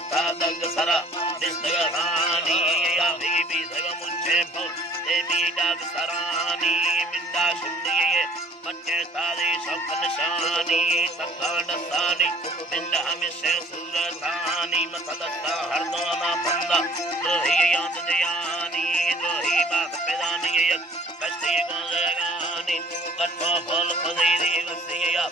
कोठा दग सरा निस्तगानी या बीबी सग मुझे पर देवी दग सरानी मिंदा शुंडिये बच्चे तारे सब निशानी तखान सानी मिंदा हमेशा सूरतानी मतलता हर दोना बंदा रोही याद दियानी रोही बात पैदानी यक बस्ती गोज़गानी कटो फल खदीरी वसिया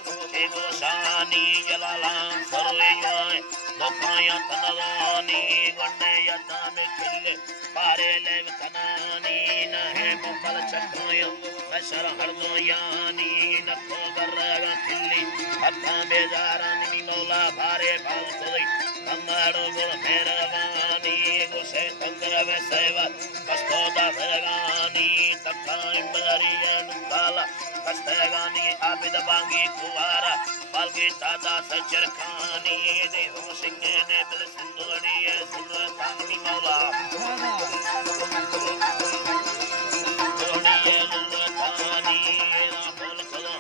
एगो शानी जलालां सरोए जाए लोकाया तनवानी वन्ने यदा में खिले पारे ले तनानी न है बल चकोया बशर हर दो यानी न को बरगा खिली हत्ता बेजारानी मौला भारे भाल सदी कमरो गुण मेहरबानी गुसे तंगर में सेवा कस्तो दा भगानी तकाई बरियन काला कस्तगानी आबिद बांगी कुवारा बालगी दादा सचर खानी दे हो सिंगे ने बिल सिंदूरी है सुल्तानी मौला जोड़िए सुल्तानी ना बोल करो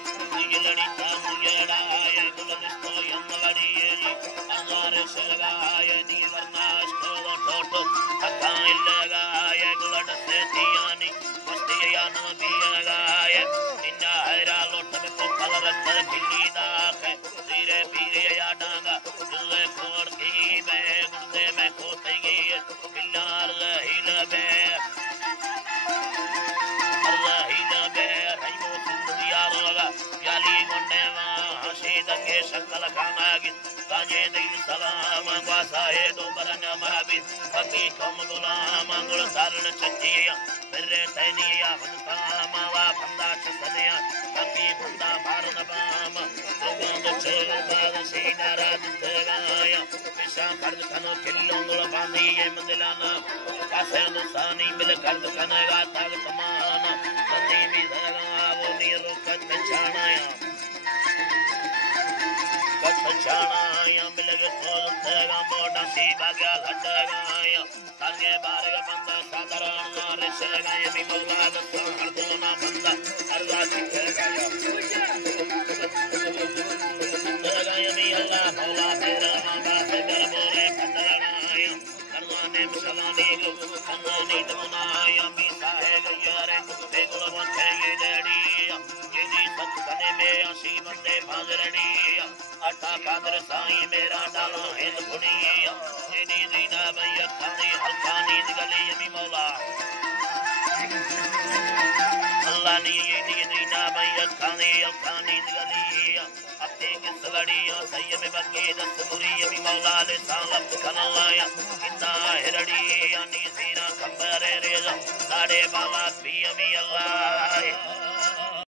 ये लड़ी था मुझे राय गुलदस्तो यम लड़ी जी अगर सगाय नी वरनाश को टोटो तकाई लगाय गुलद से दियानी मस्ती या नबी लगाय निन्ना हैरा लोट में को कल रख बिल्ली दाख धीरे पीरे या डांगा जुले खोड़ की मैं गुर्दे में खोते गई बिल्लार हिल बे रहीमो सिंधिया रोगा याली गोंडे मां हसीद के शकल खानागी काजे दिल सलाम वासाए दो बरन महाबी पति कम गुलाम गुल सारण चचिया मेरे तैनिया भनता मावा भंदा चसनिया पति भंदा भारन बाम लोगों चल बाग सीना राज दगाया विशा कर्द कनो किल्लोंगल बांधी ये मंदिलाना कासे दुसानी मिल कर्द कनेगा ताग तमाना पति भी दगा वो नीरो कत छानाया छानाया मिलगे खोल तेगा मोटा सी भाग्या लटगाया तागे बारग बंदा साधारण नारे सेगा ये भी मौला दस्ता हर दोना बंदा अल्लाह सिखेगा तेगा ये भी अल्लाह मौला तेरा मांगा से मेरे मोरे फटलनाया करवाने मुसलानी लो खंगानी दमनाया मी साहेब यारे कुत्ते गुल बंधे ये डैडिया ये सच कने में आसी बंदे भाजरडिया अटा कादर साईं मेरा डाला हिंद फुड़िया जेदी दीना भैया खानी हल्का नींद गली यमी मौला अल्लाह नी ये दीना भैया खानी हल्का नींद गली अते के सलड़िया सैय में बगे दस्तूरी यमी मौला ले सालम कनलाया इंदा हिरड़ी यानी सीना खंबरे रेजा साड़े बाला भी यमी अल्लाह